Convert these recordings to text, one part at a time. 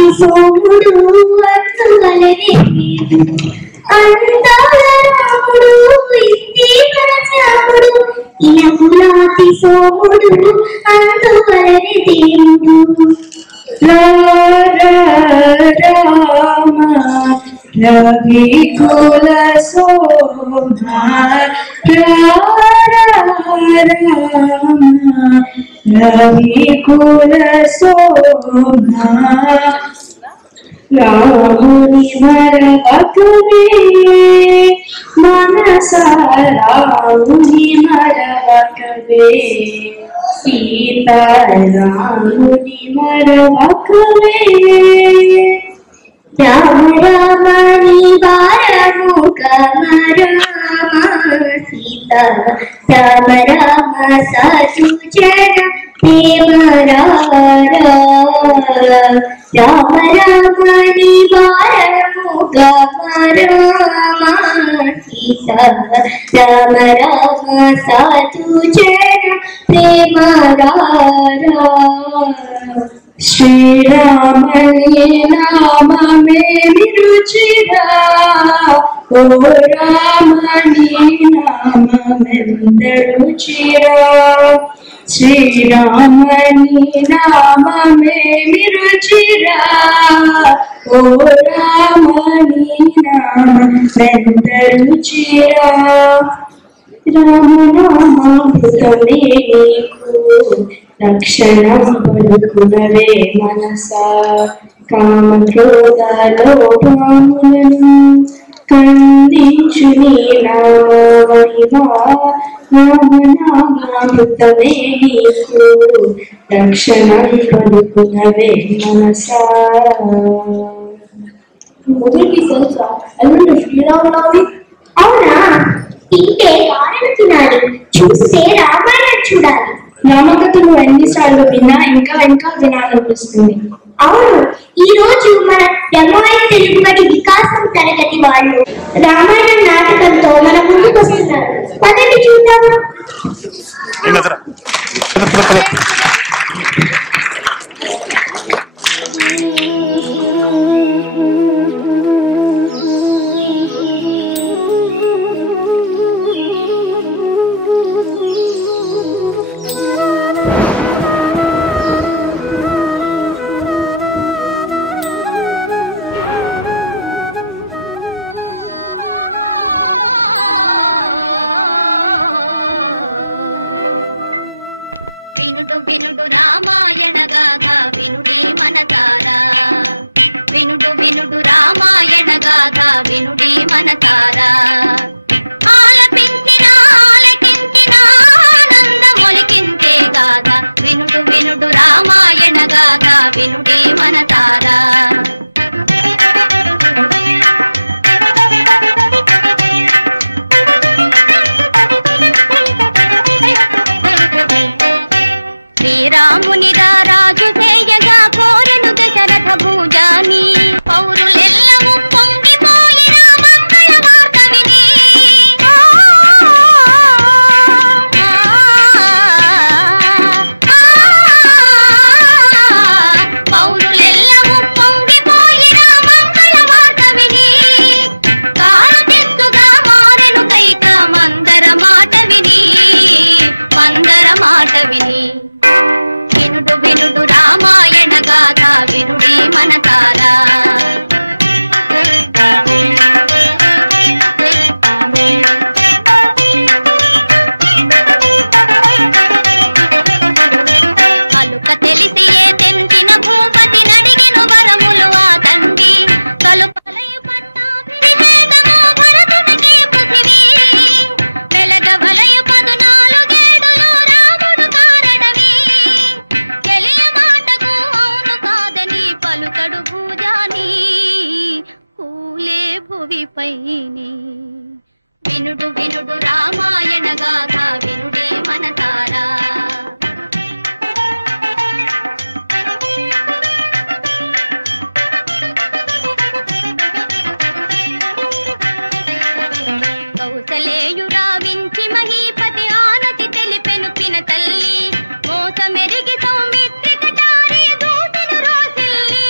యమునాతి సోముడు అందువలనే అందాల రాముడు ఇంద్రజాముడు యమునాతి సోముడు అందువలనే దేవుడు రామ రవి కుల శోభా రవి కుల శోభా రాముని మరవకవే మనస రాముని మరవకవే సీతారాముని మరవకవే రామ రామ నివారము కమరామ సీత రామ రామ ససుజన ప్రేమ రామ రామ నివారము కమరామ సీత రామ రామ ససుజన ప్రేమ శ్రీరామని నామమే రుచిరా ఓ రామని నామమెంత రుచిరా శ్రీరామని నామమే రుచిరా ఓ రామని నామమెంత రుచిరా రామనామామృతమే నీకు రక్షణం పలుకునవే మనసా కామక్రోధ లోభములను ఖండించు నీ నామమహిమా రామనామామృతమే నీకు రక్షణం పలుకునవే మనసా. మొదటి తెలుసా ఎల్లుండి శ్రీరామనవమి? అవునా? తింటే కారణ తినాలి, చూస్తే రామాయణం చూడాలి. రామకథలు ఎన్నిసార్లు విన్నా ఇంకా ఇంకా వినాలనిపిస్తుంది. అవును, ఈ రోజు మన ఎంఐఎల్ తెలుగుబడి వికాసం తరగతి వాళ్ళు రామాయణం నాటకంతో మన ముందుకు వస్తున్నారు. పదండి చూద్దాము. వినుడు రామాయణ గాథ వినుడే మనతారా, వినుడు వినుడు రామాయణ గాథ వినుడే మనతారా. ఆలపించిన ఆలకించిన ఆనందమొలికించే గాథ వినుడు వినుడు రామాయణ గాథ వినుడే మనతారా. శ్రీరాముని రాజు చేయగా కోరెను దశరథ భూజాని, పౌరులెల్లము పొంగిపోయిన మంగళ వార్త విని. పౌరులెల్లము పొంగిపోయిన మంగళ వార్త విని, కారు తెచ్చుగా మారెను కైక మందర మాట విని, మందర మాట విని. వినుడు వినుడు రామాయణ గాథ వినుడే మనతారా. అలుక తెలిసి ఏ తెంచిన భూపతి నడిగెను వరములు ఆ తండ్రి, కలుపలయు పట్టాభిషేకము భరతునికి పృథివీ, వెలగ వలయు 14 ఏడులు రాముడు కారడవి, తెలియ మాటకు అవును కాదని పలుకడు భూజాని, కూలే భువిపైని. వినుడు వినుడు రామాయణ గాథ వినుడే మనతారా. కౌసలేయు రావించి మహీపతి ఆనతి తెలిపెను పిన తల్లి, మోసమెరిగి సౌమిత్రిక చారి దూతను రోసిల్లి.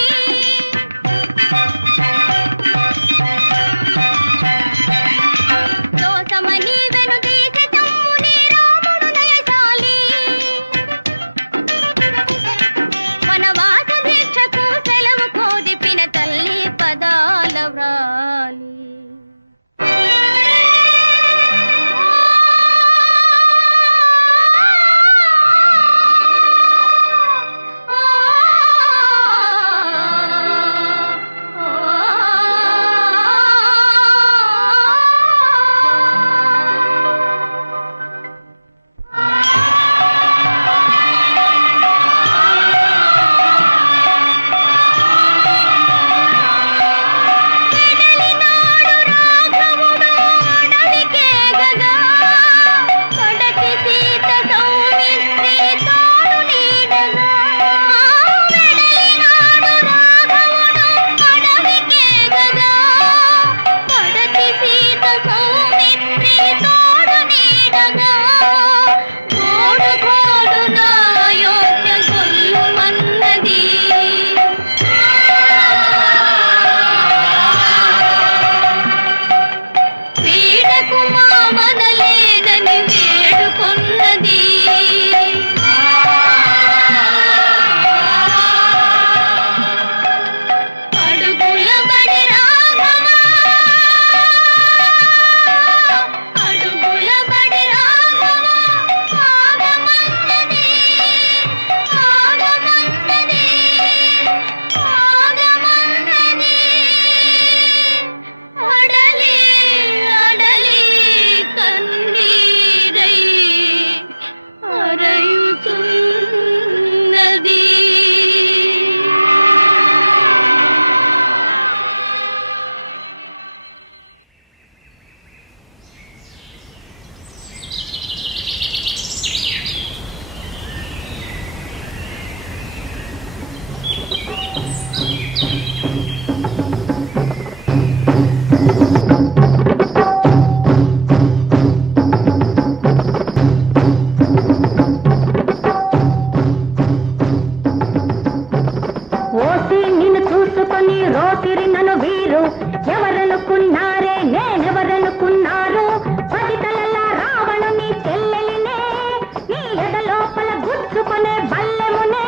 దోచుకునే బల్లెమునే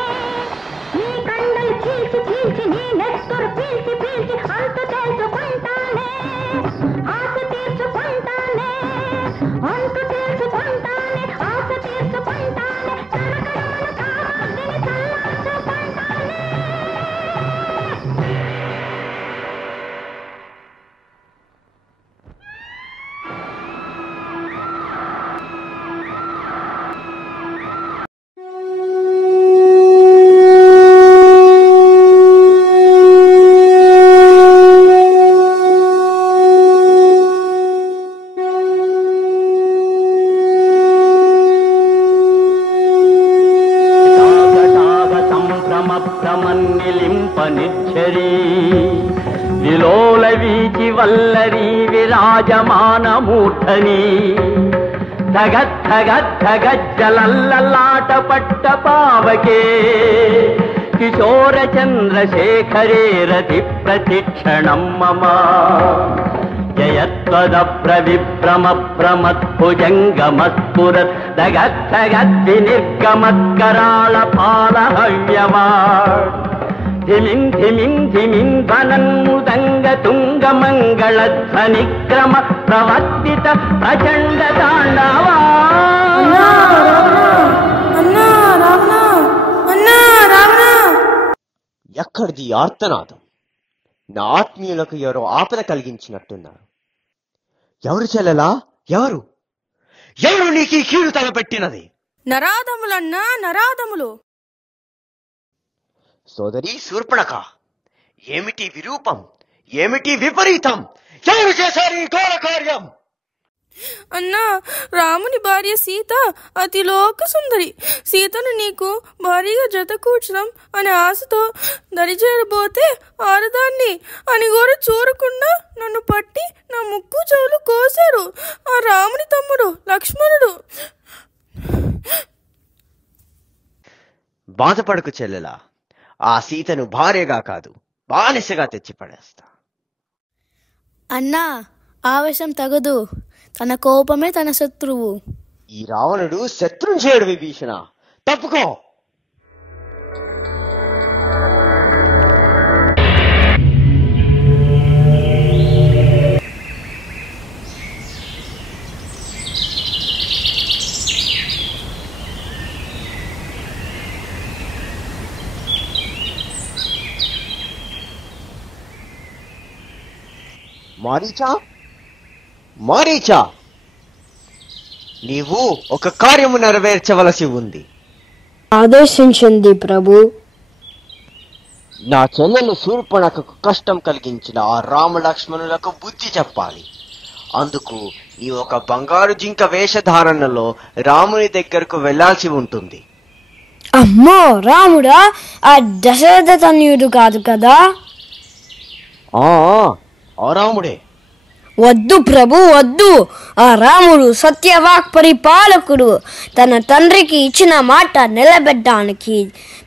నీ కండలు చీల్చి చీల్చి నీ నెత్తురు పీల్చి పీల్చి అంతు తెలుసుకుంటానే ఆశ తీర్చుకుంటానే అంతు తీర్చుకుంటానే ఆశ తీర్చుకుంటానే కరకరములు కావాల్సిని చల్లార్చుకుంటానే. విలోల వీచి వల్లరి విరాజమానమూర్ధని ధగద్ధగద్ధగజ్జలల్లలాట పట్ట పావకే కిశోర చంద్రశేఖరే రతి ప్రతిక్షణం మమ జయత్వద ప్రవిభ్రమ ప్రమద్భుజంగమస్ఫురత్ దగద్ధగద్వినిర్గమత్కరాళ పాలహవ్యవా ధిమిం ధిమిం ధిమిం ధనన్ముదంగ తుంగ మంగళధ్వనిక్రమ ప్రవర్తిత ప్రచండ తాండవా. ఎక్కడిది ఆర్తనాదం? నా ఆత్మీయులకు ఎవరో ఆపద కలిగించినట్టున్నారు. ఎవరు చెల్లెలా? ఎవరు ఎవరు నీకు ఈ కీడు తలపెట్టినది? నరాధములన్నా నరాధములు. సోదరి శూర్పణఖ, ఏమిటి విరూపం, ఏమిటి విపరీతం? ఎవరు చేశారు ఈ ఘోర కార్యం? అన్నా, రాముని భార్య సీత అతి లోక సుందరి. సీతను నీకు భారీగా జత కూర్చడం అనే ఆశతో దరిచేరబోతే ఆరదాన్ని అని కూడా చూడకుండా నన్ను పట్టి నా ముక్కు చెవులు కోశారు ఆ రాముని తమ్ముడు లక్ష్మణుడు. బాధపడకు చెల్లెలా, ఆ సీతను భార్యగా కాదు బానిసగా తెచ్చి పడేస్తా. అన్నా, ఆవేశం తగదు. తన కోపమే తన శత్రువు. ఈ రావణుడు శత్రుంజయుడు విభీషణ. తప్పుకో. మారీచా, మారీచా, నీవు ఒక కార్యము నెరవేర్చవలసి ఉంది. ఆదేశించింది ప్రభు. నా చెల్లెలు శూర్పణఖకు కష్టం కలిగించిన ఆ రామలక్ష్మణులకు బుద్ధి చెప్పాలి. అందుకు నీ ఒక బంగారు జింక వేషధారణలో రాముని దగ్గరకు వెళ్లాల్సి ఉంటుంది. అమ్మో, రాముడా? ఆ దశరథ తనయుడు కాదు కదా? ఆ రాముడే. వద్దు ప్రభు, వద్దు. ఆ రాముడు సత్యవాక్ పరిపాలకుడు. తన తండ్రికి ఇచ్చిన మాట నిలబెట్టడానికి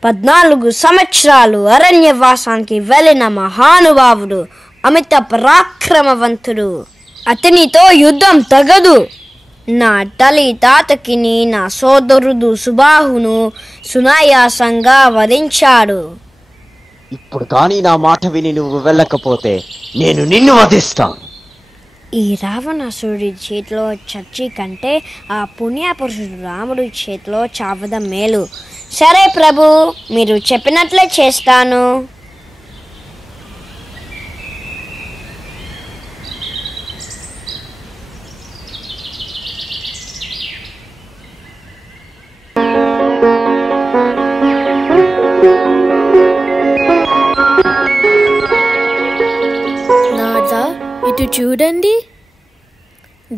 14 సంవత్సరాలు అరణ్యవాసానికి వెళ్ళిన మహానుభావుడు, అమిత పరాక్రమవంతుడు. అతనితో యుద్ధం తగదు. నా తల్లి తాతకిని నా సోదరుడు సుబాహును సునాయాసంగా వధించాడు. ఇప్పుడు కానీ నా మాట విని నువ్వు వెళ్ళకపోతే నేను నిన్ను వధిస్తాను. ఈ రావణాసురుడి చేతిలో చచ్చి కంటే ఆ పుణ్యపురుషుడు రాముడి చేతిలో చావడం మేలు. సరే ప్రభు, మీరు చెప్పినట్లే చేస్తాను. ఇటు చూడండి.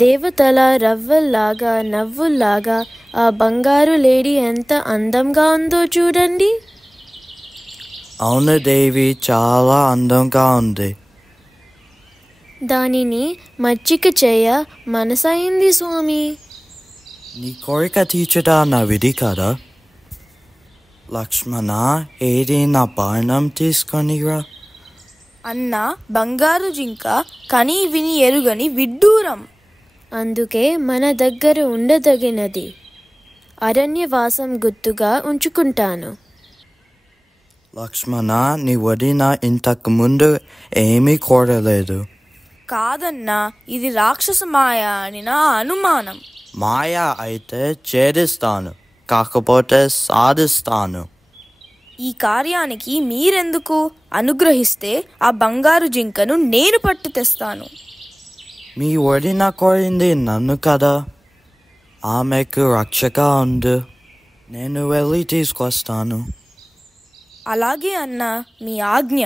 దేవతల రవ్వల్లాగా నవ్వుల్లాగా ఆ బంగారు లేడీ ఎంత అందంగా ఉందో చూడండి. అవును దేవి, చాలా అందంగా ఉంది. దానిని మచ్చిక చేయ మనసైంది స్వామి. నీ కోరిక తీర్చడా నా విధి కదా. లక్ష్మణ, ఏది నా బాణం తీసుకొనిరా. అన్న, బంగారు జింక కని విని ఎరుగని విడ్డూరం. అందుకే మన దగ్గర ఉండదగినది. అరణ్యవాసం గుర్తుగా ఉంచుకుంటాను. లక్ష్మణ, నీ వదిన ఇంతకు ముందు ఏమీ కోరలేదు. కాదన్నా, ఇది రాక్షస మాయ అని నా అనుమానం. మాయ అయితే ఛేదిస్తాను, కాకపోతే సాధిస్తాను. ఈ కార్యానికి మీరెందుకు? అనుగ్రహిస్తే ఆ బంగారు జింకను నేను పట్టు తెస్తాను. మీ వదిన కోరింది నన్ను కదా. ఆమెకు రక్షగా ఉండు, నేను వెళ్ళి తీసుకొస్తాను. అలాగే అన్నా, మీ ఆజ్ఞ.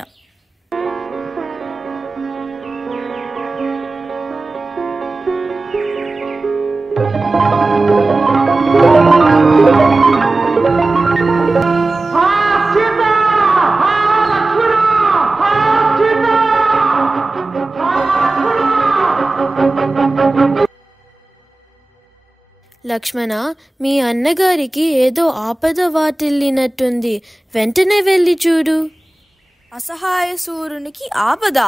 లక్ష్మణ, మీ అన్నగారికి ఏదో ఆపద వాటిల్లినట్టుంది. వెంటనే వెళ్ళి చూడు. అసహాయ సూర్యునికి ఆపదా?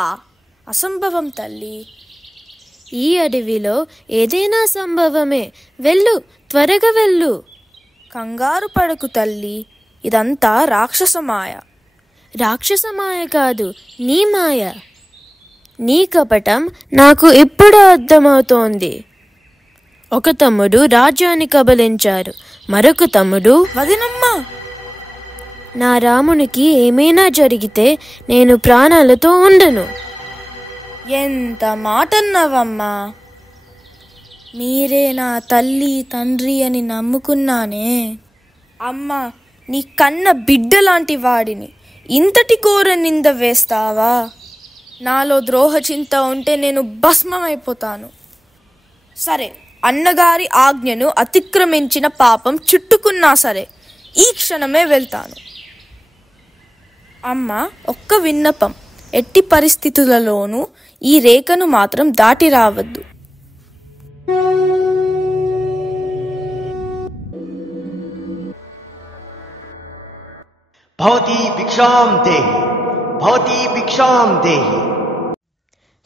అసంభవం తల్లి. ఈ అడవిలో ఏదైనా సంభవమే. వెళ్ళు, త్వరగా వెళ్ళు. కంగారు పడకు తల్లి, ఇదంతా రాక్షసమాయ. రాక్షసమాయ కాదు, నీ మాయ. నీ కపటం నాకు ఇప్పుడు అర్థమవుతోంది. ఒక తమ్ముడు రాజ్యాన్ని కబలించారు, మరొక తమ్ముడు వదినమ్మా. నా రామునికి ఏమైనా జరిగితే నేను ప్రాణాలతో ఉండను. ఎంత మాటన్నావమ్మా. మీరే నా తల్లి తండ్రి అని నమ్ముకున్నానే. అమ్మా, నీ కన్న బిడ్డ లాంటి వాడిని ఇంతటి ఘోర నింద వేస్తావా? నాలో ద్రోహచింత ఉంటే నేను భస్మమైపోతాను. సరే, అన్నగారి ఆజ్ఞను అతిక్రమించిన పాపం చుట్టుకున్నా సరే ఈ క్షణమే వెళ్తాను. అమ్మ, ఒక్క విన్నపం. ఎట్టి పరిస్థితులలోనూ ఈ రేఖను మాత్రం దాటి రావద్దు. భవతి భిక్షాం దేహి, భవతి భిక్షాం దేహి.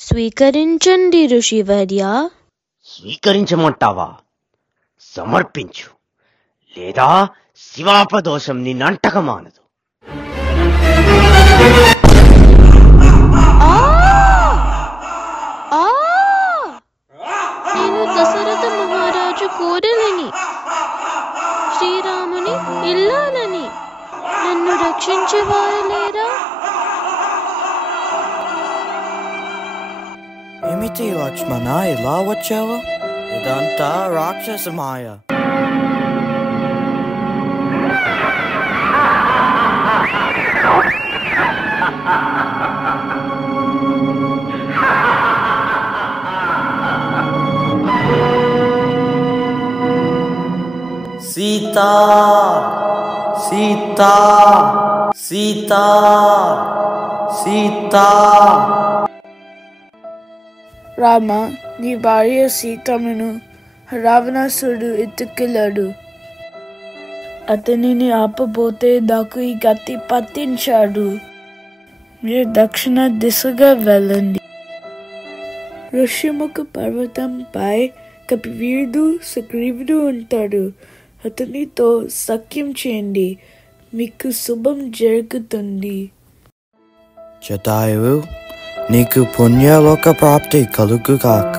స్వీకరించండి ఋషివర్య. స్వీకరించమంటావా? సమర్పించు, లేదా శివాపదోషం నిన్నంటకమానదు. నేను దశరథ మహారాజు కోరలని, శ్రీరాముని ఇల్లాలని. నన్ను రక్షించేవారు లేరా? ఏమిటి లక్ష్మణ, ఇలా వచ్చావా? ఇదంతా రాక్షసమాయ. సీతా, సీతా, సీతా, సీతా. రామ, నీ భార్య సీతమ్మను రావణాసురుడు ఎత్తుకెళ్ళాడు. అతనిని ఆపబోతే నాకు ఈ గతి పట్టించాడు. మీరు దక్షిణ దిశగా వెళ్ళండి. ఋషిముఖ పర్వతంపై కపివీరుడు సుగ్రీవుడు ఉంటాడు. అతనితో సఖ్యం చేయండి, మీకు శుభం జరుగుతుంది. జటాయువు, నీకు పుణ్యలోక ప్రాప్తి కలుగుగాక.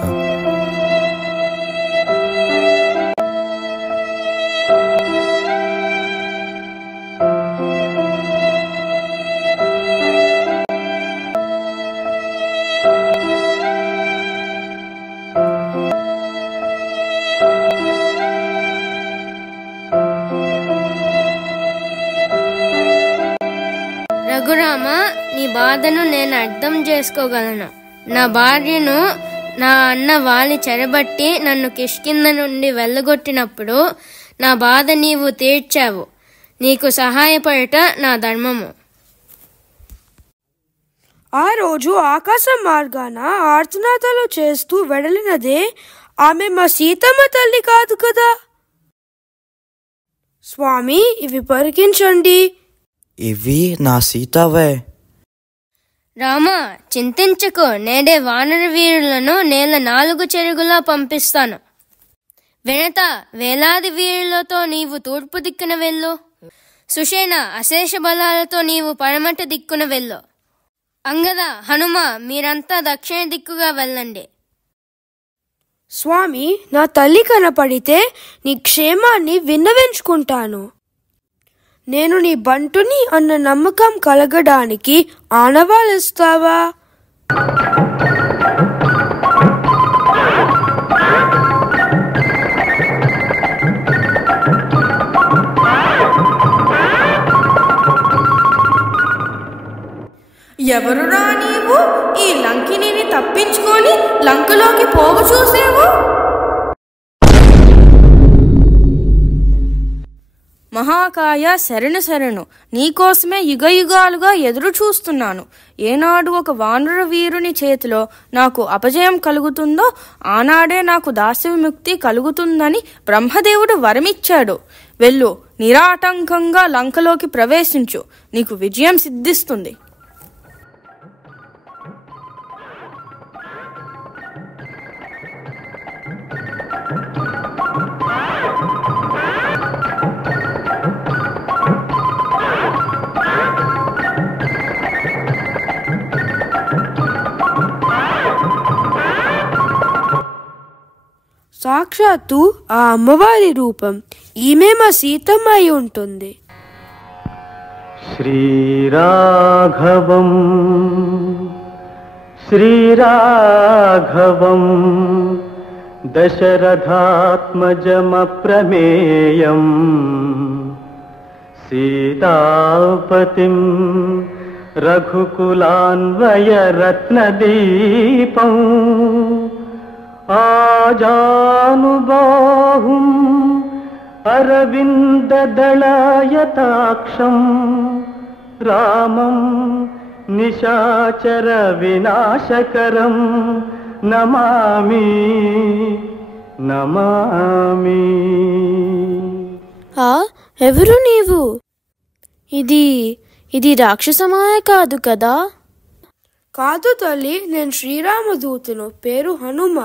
రఘురామ, నీ బాధను నేను అర్థం చేసుకోగలను. నా భార్యను నా అన్న వాలి చెరబట్టి నన్ను కిష్కింద నుండి వెళ్ళగొట్టినప్పుడు నా బాధ నీవు తీర్చావు. నీకు సహాయపడట నా ధర్మము. ఆ రోజు ఆకాశ మార్గాన ఆర్తనాదాలు చేస్తూ వెడలినదే ఆమె మా సీతమ్మ తల్లి కాదు కదా? స్వామి, ఇవి పరికించండి. ఇవి నా సీతవే. రామా, చింతించకు. నేడే వానర వీరులను నేల 4 చెరుగులా పంపిస్తాను. వినత వేలాది వీరులతో నీవు తూర్పు దిక్కున వెళ్ళు. సుషేణ అశేష బలాలతో నీవు పడమట దిక్కున వెళ్ళు. అంగద, హనుమ మీరంతా దక్షిణ దిక్కుగా వెళ్ళండి. స్వామి, నా తల్లి కనపడితే నీ క్షేమాన్ని విన్నవించుకుంటాను. నేను నీ బంటుని అన్న నమ్మకం కలగడానికి ఆనవాలిస్తావా? ఎవరురా నీవు? ఈ లంకిని తప్పించుకొని లంకలోకి పోగు చూసేవు? మహాకాయ, శరణు శరణు. నీకోసమే యుగయుగాలుగా ఎదురు చూస్తున్నాను. ఏనాడు ఒక వానర వీరుని చేతిలో నాకు అపజయం కలుగుతుందో ఆనాడే నాకు దాస్య విముక్తి కలుగుతుందని బ్రహ్మదేవుడు వరమిచ్చాడు. వెళ్ళు, నిరాటంకంగా లంకలోకి ప్రవేశించు. నీకు విజయం సిద్ధిస్తుంది. సాక్షాత్తు ఆ అమ్మవారి రూపం. ఈమె మా సీతమ్మ అయి ఉంటుంది. శ్రీరాఘవం శ్రీరాఘవం దశరథాత్మజమప్రమేయం సీతాపతిం రఘుకులాన్వయరత్నదీపం ఆజానుబాహుం అరవిందదళాయతాక్షం రామం నిశాచర వినాశకరం నమామి నమామి. ఎవరు నీవు? ఇది రాక్షసమాయ కాదు కదా? కాదు తల్లి, నేను శ్రీరామదూతను. పేరు హనుమ.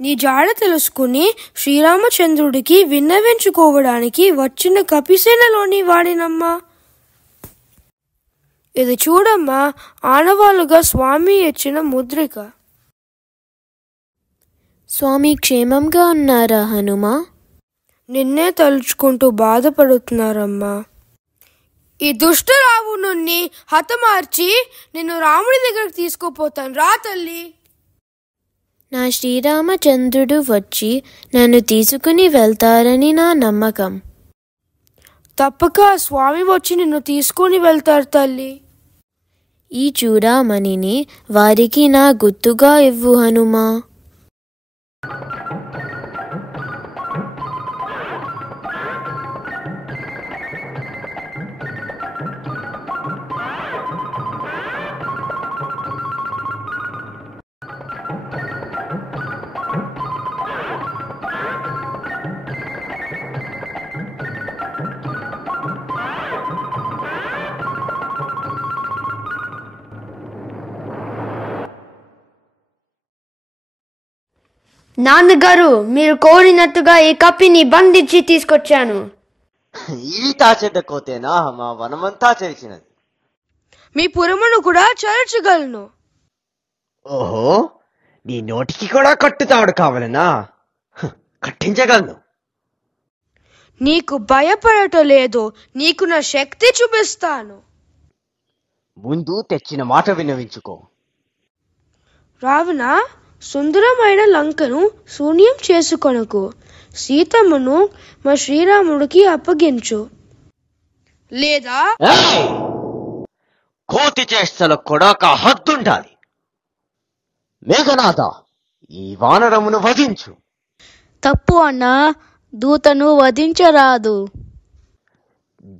నీ జాడ తెలుసుకుని శ్రీరామచంద్రుడికి విన్నవించుకోవడానికి వచ్చిన కపిసేనలోని వాడినమ్మా. ఇది చూడమ్మా, ఆనవాళ్ళుగా స్వామి ఇచ్చిన ముద్రిక. స్వామి క్షేమంగా ఉన్నారా హనుమా? నిన్నే తలుచుకుంటూ బాధపడుతున్నారమ్మా. ఈ దుష్ట రావణుణ్ణి హతమార్చి నిన్ను రాముడి దగ్గరకు తీసుకుపోతాను. రా తల్లి. నా శ్రీరామచంద్రుడు వచ్చి నన్ను తీసుకుని వెళ్తారని నా నమ్మకం. తప్పక స్వామి వచ్చి నిన్ను తీసుకుని వెళ్తారు తల్లి. ఈ చూడామణిని వారికి నా గుర్తుగా ఇవ్వు హనుమా. నాన్నగారు, మీరు కోరినట్టుగా ఈ కప్పిని బంధించి తీసుకొచ్చాను. ఈ తాచెడ్డ కోతేనా మా వనమంతా చేసినది. మీ పురమును కూడా చేర్చగలను. ఓహో, నీ నోటికి కూడా కట్టుతాడు కావాలనా? కట్టించగలను. నీకు భయపడటం లేదు. నీకు నా శక్తి చూపిస్తాను. ముందు తెచ్చిన మాట విన్నవించుకో. రావణ, సుందరమైన లంకను శూన్యం చేసుకొనకు. సీతమ్మను మా శ్రీరాముడికి అప్పగించు. లేదా కోతి చేష్టలకు కూడా ఒక హద్దుండాలి. మేఘనాథ, ఈ వానరమును వధించు. తప్పు అన్నా, దూతను వధించరాదు.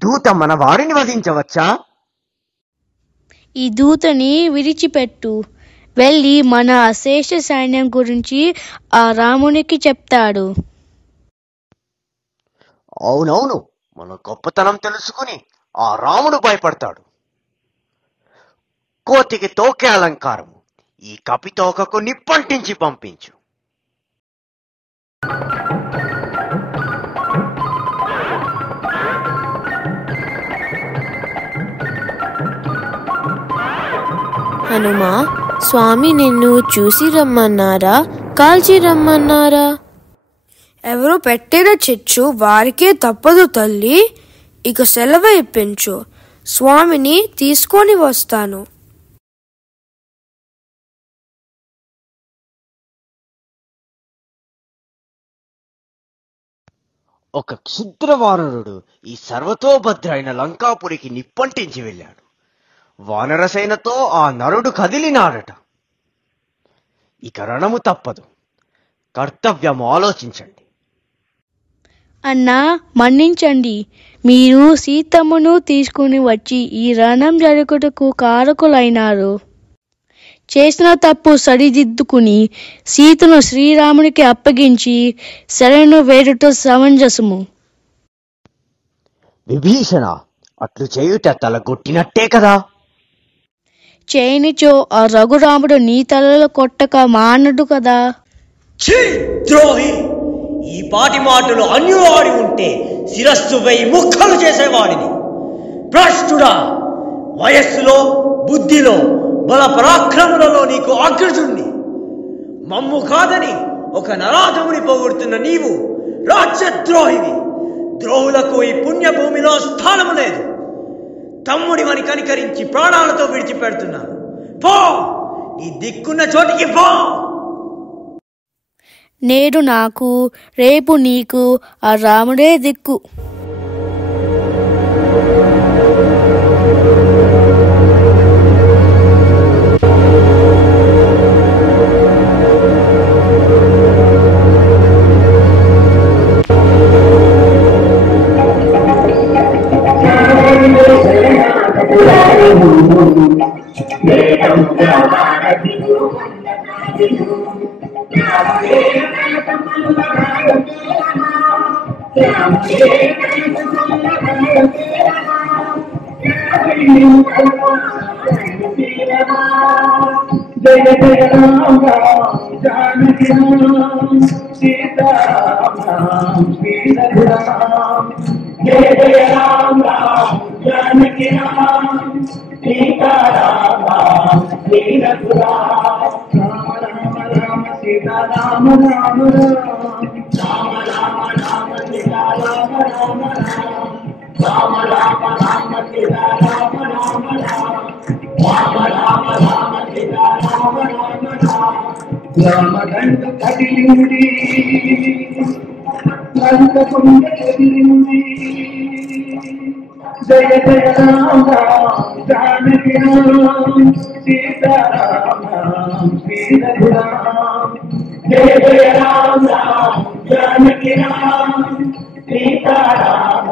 దూత మన వారిని వధించవచ్చా? ఈ దూతని విడిచిపెట్టు. వెళ్ళి మన అశేష సైన్యం గురించి ఆ రామునికి చెప్తాడు. అవునవును, మన గొప్పతనం తెలుసుకుని ఆ రాముడు భయపడతాడు. కోతికి తోకే అలంకారం, ఈ కపితోకకు నిప్పంటించి పంపించు. హనుమా, స్వామి నిన్ను చూసి రమ్మన్నారా, కాల్చి రమ్మన్నారా? ఎవరు పెట్టిన చిచ్చు వారికే తప్పదు తల్లి. ఇక సెలవు ఇప్పించు, స్వామిని తీసుకొని వస్తాను. ఒక క్షుద్రవానరుడు ఈ సర్వతోభద్ర అయిన లంకాపురికి నిప్పంటించి వెళ్ళాడు. వానరసేనతో ఆ నరుడు కదిలినాడట. ఇక రణము తప్పదు, కర్తవ్యం ఆలోచించండి. అన్నా, మన్నించండి. మీరు సీతమ్మను తీసుకుని వచ్చి ఈ రణం జరుగుటకు కారకులైనారు. చేసిన తప్పు సరిదిద్దుకుని సీతను శ్రీరామునికి అప్పగించి శరణు వేడుట సమంజసము. విభీషణ, అట్లు చేయుట తలగొట్టినట్టే కదా. చేయనిచో ఆ రఘురాముడు నీ తలలో కొట్టక మానడు కదా. ద్రోహి, ఈ పాటి మాటలు అన్యువాడి ఉంటే శిరస్సు వేయి ముక్కలు చేసేవాడిని. భ్రష్టుడా, వయస్సులో బుద్ధిలో బల పరాక్రములలో నీకు అగ్రజుణ్ణి. మమ్ము కాదని ఒక నరాధముని పోగొడుతున్న నీవు రాజ్యద్రోహివి. ద్రోహులకు ఈ పుణ్యభూమిలో స్థానము లేదు. తమ్ముడివని కనికరించి ప్రాణాలతో విడిచిపెడుతున్నాను. పో, నీ దిక్కున్న చోటికి పో. నేడు నాకు, రేపు నీకు ఆ రాముడే దిక్కు. జయ జయ రామ జానకి రామ సీతారామ వీర రామ. జయ జయ రామ జానకి రామ సీతారామ వీర రామ. రామ రామ సీతారామ రామ రామ రామ రామ సీతారామ రామ రామ రామ రామ సీతారామ రామ రామ రామ రామ సీతారామ రామ రామదండు కదిలింది, లంకకుండ కదిలింది. జయ జయ రామ జానకి రామ సీతారామ వీర రామ. జయ జయ రామ జానకి రామ సీతారామ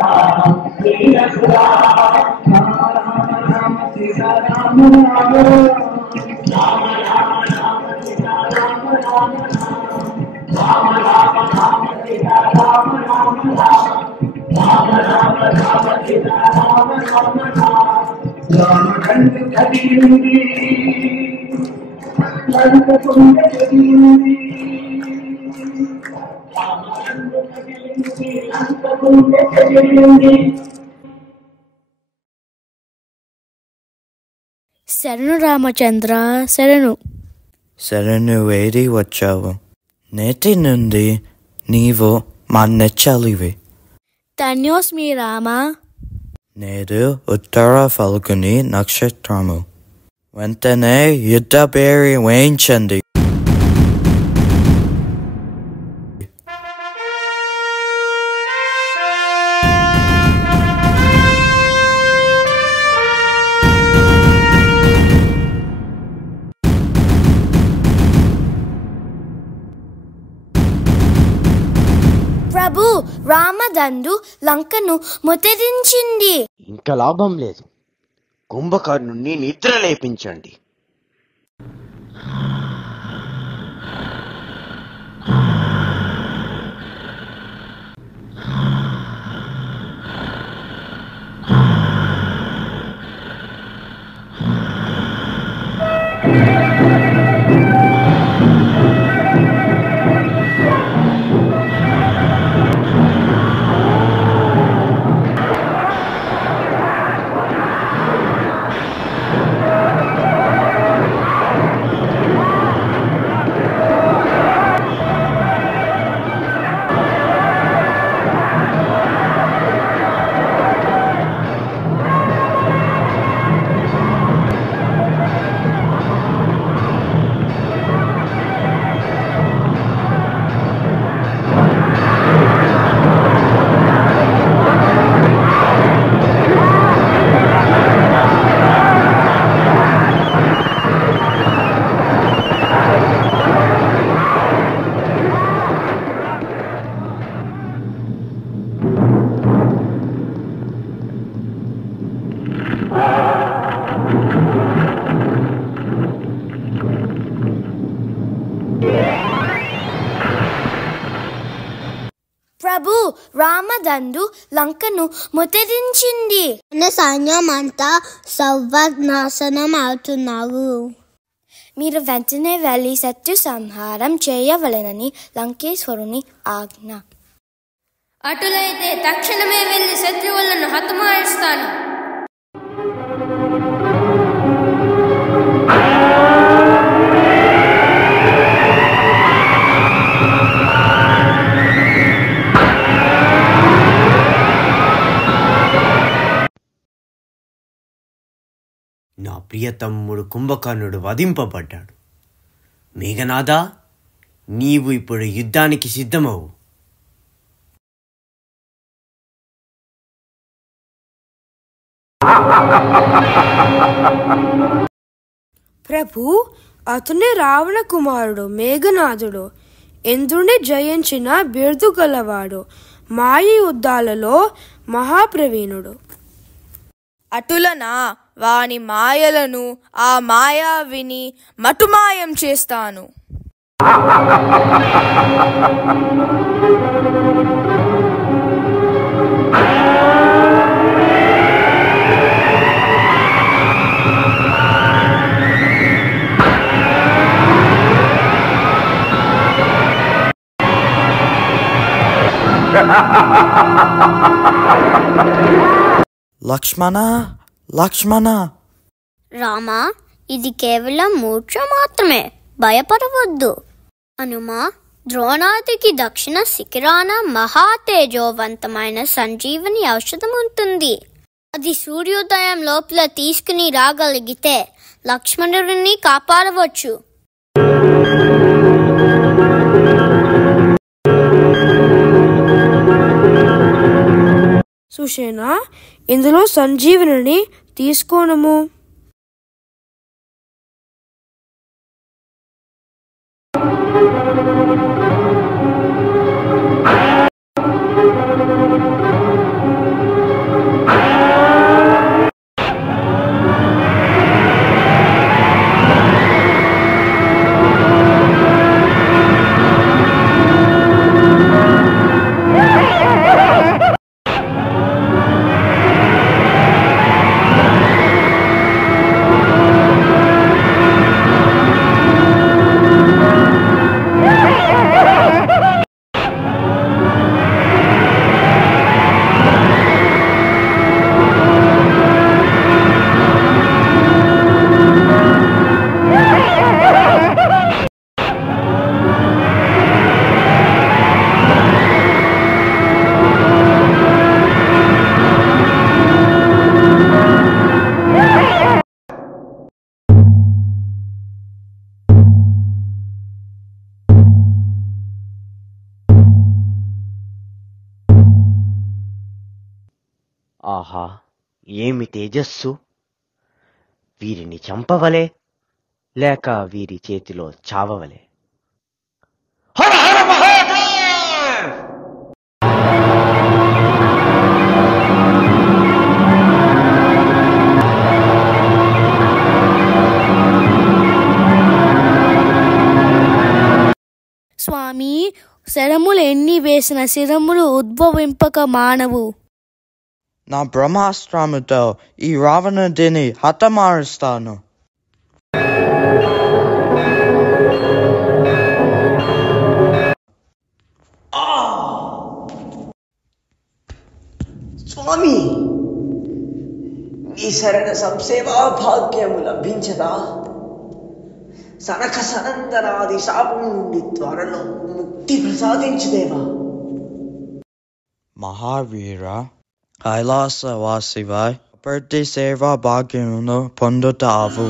వీర రామ. రామ రామ సీతారామ రామ రామ రామ రామ సీతారామ రామ రామ రామ రామ సీతారామ రామ రామ రామ రామ సీతారామ రామ రామకండు కదిలింది, లంకకుండ కదిలింది. రామకండు కదిలింది, లంకకుండ కదిలింది. శరణు రామచంద్ర, శరణు. శరణు వేడి వచ్చావు. నేటి నుండి నీవు మా నెచ్చలివి. ధన్యోస్మి రామ. నేడు ఉత్తర ఫల్గుని నక్షత్రము. వెంటనే యుద్ధ పేరి వేయించండి. ప్రభు, రామదండు లంకను ముట్టడించింది. ఇంకా లాభం లేదు. కుంభకర్ణుణ్ణి నిద్ర లేపించండి. రామదండు లంకను ముట్టడించింది. మన సైన్యం అంతా సర్వనాశనం అవుతున్నారు. మీరు వెంటనే వెళ్ళి శత్రు సంహారం చేయవలెనని లంకేశ్వరుని ఆజ్ఞ. అటులైతే తక్షణమే వెళ్ళి శత్రువులను హతమారుస్తాను. నా ప్రియతమ్ముడు కుంభకర్ణుడు వధింపబడ్డాడు. మేఘనాథ, నీవు ఇప్పుడు యుద్ధానికి సిద్ధమవు. ప్రభు, అతనే రావణ కుమారుడు మేఘనాథుడు. ఇంద్రుని జయించిన బిరుదు గలవాడు. మాయ యుద్ధాలలో మహాప్రవీణుడు. అటులన వాని మాయలను ఆ మాయావిని మటుమాయం చేస్తాను. లక్ష్మణ, లక్ష్మణ. రామా, ఇది కేవలం మూర్ఛ మాత్రమే, భయపడవద్దు. హనుమా, ద్రోణాదికి దక్షిణ శిఖరాన మహా తేజోవంతమైన సంజీవని ఔషధం ఉంటుంది. అది సూర్యోదయం లోపల తీసుకుని రాగలిగితే లక్ష్మణుడిని కాపాడవచ్చు. సుషేణ, ఇందులో సంజీవనిని తీసుకోనము. ఆహా, ఏమి తేజస్సు! వీరిని చంపవలే లేక వీరి చేతిలో చావవలే? హర హర మహాదేవ్! స్వామి, శరములు ఎన్ని వేసిన శిరములు ఉద్భవింపక మానవు. నా బ్రహ్మాస్త్రముతో ఈ రావణుడిని హతమారుస్తాను. స్వామి, నీ శరణ సంసేవా భాగ్యము లభించదా? సనక సనందనాది శాపం నుండి త్వరలో ముక్తి ప్రసాదించుదేవా. మహావీర, కైలాసవాసివై ప్రతి సేవా భాగ్యమును పొందుతావు.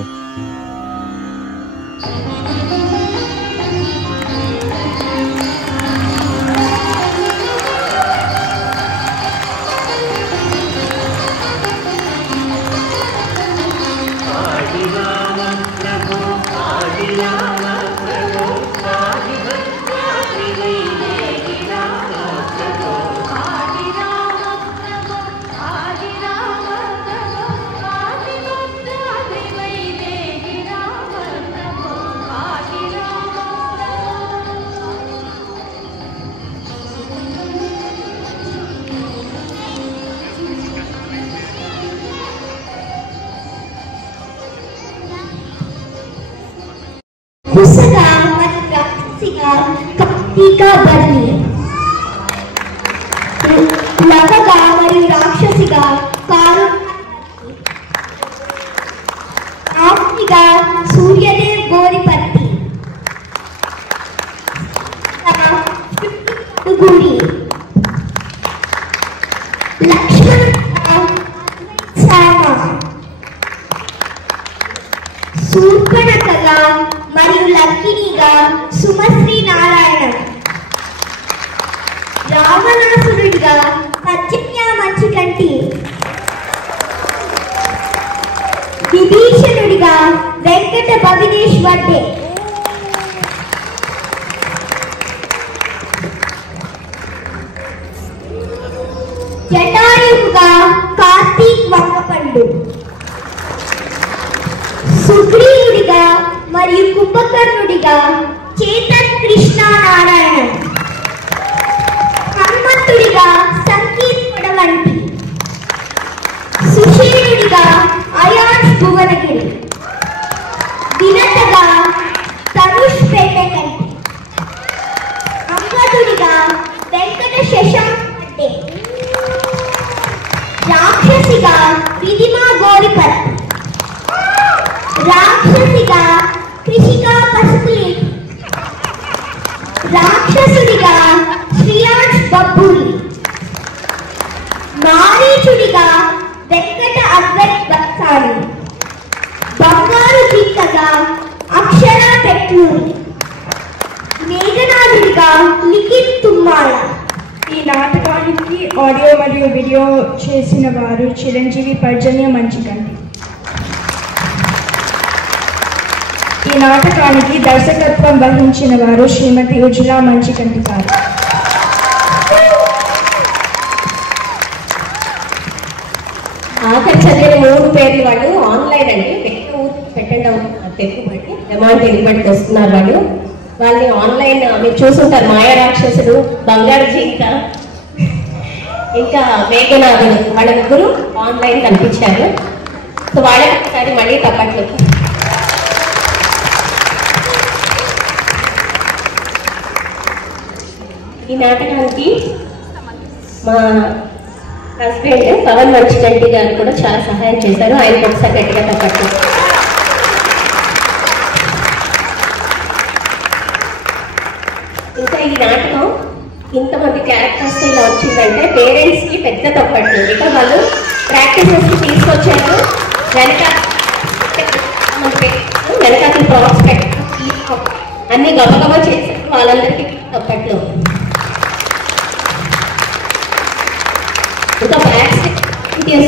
Thank you. కుసగా మరియు రాక్షసిగా కార్తీక బర్ని, లకగా మరియు రాక్షసిగా కారుణిగా సూర్యదేవ్ గోరిపత్తి, గుడి లక్ష్మణ సామ, శూర్పణఖగా మరియు లక్కినిగా సుమశ్రీ నారాయణ, రావణాసురుడిగా పర్జన్య మంచికంటి, విభీషణుడిగా వెంకట భవినేష్ వడ్డే, జటాయువుగా కార్తీక్ వంగపండు, సుగ్రీవుడిగా మరియు కుంభకర్ణుడిగా చేతన్ కృష్ణ నారాయణ, హనుమంతుడిగా సంకీర్ణ వంటి, సుషేణుడిగా అయాష్ భువనగిరి, వినతగా తనుష్ పెట్టకంటి, అంగదుడిగా వెంకట శశాంక్ పట్టే, రాక్షసిగా విధిమా గోరిపత్తి, రాక్షసిగా కృషికా పసుపులి, రాక్షసుడిగా శ్రీయాన్స్ బబ్బురి, మారీచుడిగా వెంకట అద్వైత్ బత్సాని, బంగారు జింకగా అక్షర పెట్లూరి, మేఘనాథుడిగా లిఖిత్ తుమ్మాల. ఈ నాటకానికి ఆడియో మరియు వీడియో చేసిన వారు చిరంజీవి పర్జన్య మంచికంటి. ఈ నాటకానికి దర్శకత్వం వహించిన వారు శ్రీమతి ఉజ్లా మంచికంటి గారు. ఆఖరి చదివిన 3 పేర్లు వాళ్ళు ఆన్లైన్ అండి, ఎక్కువ అటెండ్ అవుతుంది, అమౌంట్ ఇన్బట్టి వస్తున్నారు వాళ్ళని ఆన్లైన్ మీరు చూసుంటారు. మాయా రాక్షసుడు, బంగారు జింక, ఇంకా మేఘనాథుడు, వాళ్ళ ముగ్గురు ఆన్లైన్ కనిపించారు. సో వాళ్ళకి ఒకసారి మళ్ళీ తప్పట్లు. ఈ నాటకానికి మా హస్బెండ్ పవన్ మంచికంటి గారు కూడా చాలా సహాయం చేశారు. ఆయనకు ఒకసారి గట్టిగా తప్పట్లు. ఇంకా ఈ నాటకం ఇంతమంది క్యారెక్టర్స్ ఇలా వచ్చిందంటే పేరెంట్స్కి పెద్ద తప్పట్లు. బికాజ్ వాళ్ళు ప్రాక్టీసెస్ తీసుకొచ్చారు, వెనకాల ప్రాప్స్ పెట్టి అన్ని గబగబా చేసేసి వాళ్ళందరికీ తప్పట్లు. ఇంకా బ్యాక్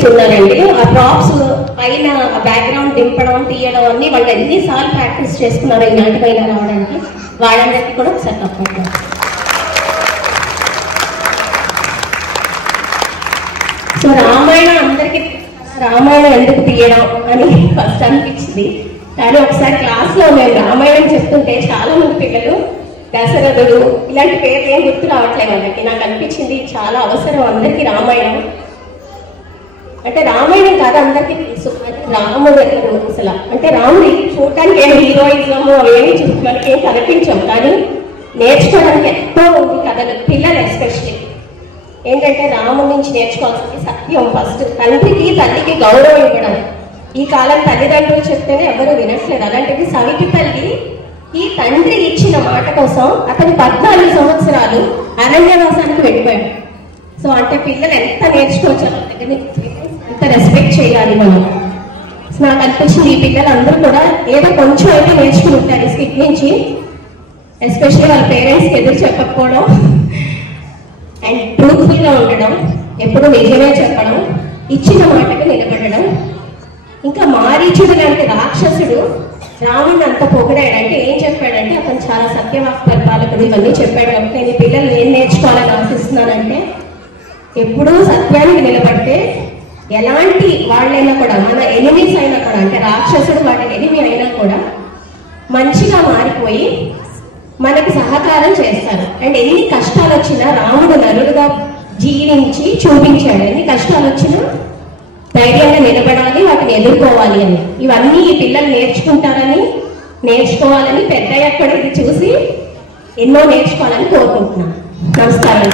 ఉన్నారండి, ఆ ప్రాప్స్ పైన బ్యాక్గ్రౌండ్ దింపడం తీయడం అన్ని వాళ్ళు ఎన్నిసార్లు ప్రాక్టీస్ చేసుకున్నారు ఈ నాటకం రావడానికి. వాళ్ళందరికీ కూడా ఒకసారి తప్పట్లు. సో రామాయణం అందరికీ రామాయణం ఎందుకు తీయడం అని ఫస్ట్ అనిపించింది. కానీ ఒకసారి క్లాస్లో మేము రామాయణం చెప్తుంటే చాలా మంది పిల్లలు దశరథుడు ఇలాంటి పేర్లు ఏం గుర్తు రావట్లేదు వాళ్ళకి. నాకు అనిపించింది చాలా అవసరం అందరికీ రామాయణం. అంటే రామాయణం కాదు అందరికీ తెలుసు, రాముడు ఎక్కడు అసలు. అంటే రాముడు చూడటానికి ఏం హీరోయిజం అవేమి మనకి ఏం కనిపించం, కానీ నేర్చుకోవడానికి ఎంతో ఉంది కథలు. పిల్లలు ఎస్పెషల్లీ ఏంటంటే రాముడి నుంచి నేర్చుకోవాల్సింది సత్యం ఫస్ట్. తండ్రికి తల్లికి గౌరవం ఇవ్వడం. ఈ కాలం తల్లిదండ్రులు చెప్తేనే ఎవరు వినట్లేదు. అలాంటిది సవితి తల్లి ఈ తండ్రి ఇచ్చిన మాట కోసం అతను 14 సంవత్సరాలు అరణ్యవాసానికి వెళ్ళిపోయాడు. సో అంటే పిల్లలు ఎంత నేర్చుకోవచ్చు వాళ్ళ దగ్గర నుంచి, ఎంత రెస్పెక్ట్ చేయాలి మనం. సో నాకు అనిపించింది ఈ పిల్లలు అందరూ కూడా ఏదో కొంచెం అయితే నేర్చుకుని ఉంటారు ఈ స్కిట్ నుంచి. ఎస్పెషల్లీ వాళ్ళ పేరెంట్స్కి ఎదురు చెప్పకపోవడం అండ్ ట్రూత్ఫుల్గా ఉండడం, ఎప్పుడు నిజంగా చెప్పడం, ఇచ్చిన మాటకు నిలబడడం. ఇంకా మారీచుడు లాంటి రాక్షసుడు రాముని అంత పొగిడాడు. అంటే ఏం చెప్పాడంటే అతను చాలా సత్యవాక్ పరిపాలకుడు ఇవన్నీ చెప్పాడు. కాబట్టి నేను పిల్లలు ఏం నేర్చుకోవాలని ఆశిస్తున్నానంటే ఎప్పుడూ సత్యానికి నిలబడితే ఎలాంటి వాళ్ళైనా కూడా, మన ఎనిమీస్ అయినా కూడా, అంటే రాక్షసుడు వాళ్ళ ఎనిమి అయినా కూడా మంచిగా మారిపోయి మనకి సహకారం చేస్తారు. అండ్ ఎన్ని కష్టాలు వచ్చినా రాముడు నరుడుగా జీవించి చూపించాడు. ఎన్ని కష్టాలు వచ్చినా ధైర్యంగా నిలబడాలి, వాటిని ఎదుర్కోవాలి అని. ఇవన్నీ ఈ పిల్లలు నేర్చుకుంటారని నేర్చుకోవాలని పెద్దయ్యాక కూడా ఇది చూసి ఎన్నో నేర్చుకోవాలని కోరుకుంటున్నాను. నమస్కారం.